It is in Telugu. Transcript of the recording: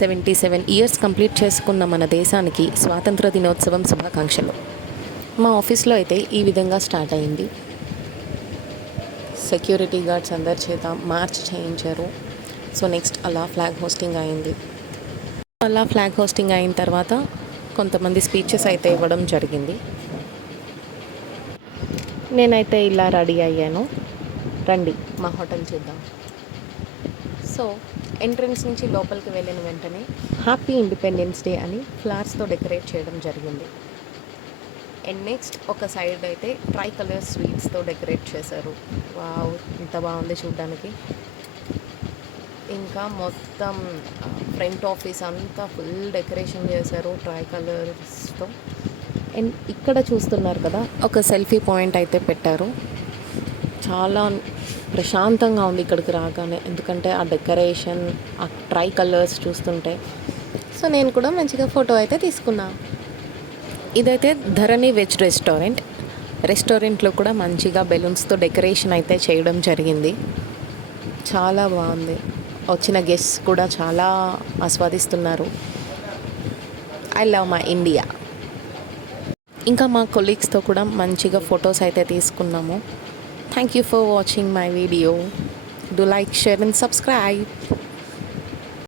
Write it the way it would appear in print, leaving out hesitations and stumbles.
77 ఇయర్స్ కంప్లీట్ చేసుకున్న మన దేశానికి స్వాతంత్ర దినోత్సవం శుభాకాంక్షలు. మా ఆఫీస్లో అయితే ఈ విధంగా స్టార్ట్ అయింది. సెక్యూరిటీ గార్డ్స్ అందరి చేత మార్చ్ చేయించారు. సో నెక్స్ట్ అలా ఫ్లాగ్ హోస్టింగ్ అయింది. అలా ఫ్లాగ్ హోస్టింగ్ అయిన తర్వాత కొంతమంది స్పీచెస్ అయితే ఇవ్వడం జరిగింది. నేనైతే ఇలా రెడీ అయ్యాను. రండి మా హోటల్ చూద్దాం. సో ఎంట్రన్స్ నుంచి లోపలికి వెళ్ళిన వెంటనే హ్యాపీ ఇండిపెండెన్స్ డే అని ఫ్లవర్స్తో డెకరేట్ చేయడం జరిగింది. అండ్ నెక్స్ట్ ఒక సైడ్ అయితే ట్రై కలర్ స్వీట్స్తో డెకరేట్ చేశారు. వావ్, ఇంత బాగుంది చూడడానికి. ఇంకా మొత్తం ఫ్రంట్ ఆఫీస్ అంతా ఫుల్ డెకరేషన్ చేశారు ట్రై కలర్స్తో. అండ్ ఇక్కడ చూస్తున్నారు కదా, ఒక సెల్ఫీ పాయింట్ అయితే పెట్టారు. చాలా ప్రశాంతంగా ఉంది ఇక్కడికి రాగానే, ఎందుకంటే ఆ డెకరేషన్, ఆ ట్రై కలర్స్ చూస్తుంటే. సో నేను కూడా మంచిగా ఫోటో అయితే తీసుకున్నా. ఇదైతే ధరణి వెజ్ రెస్టారెంట్లో కూడా మంచిగా బెలూన్స్తో డెకరేషన్ అయితే చేయడం జరిగింది. చాలా బాగుంది. వచ్చిన గెస్ట్స్ కూడా చాలా ఆస్వాదిస్తున్నారు. I love my India. ఇంకా మా కొలీగ్స్తో కూడా మంచిగా ఫొటోస్ అయితే తీసుకున్నాము. Thank you for watching my video. Do like, share and subscribe.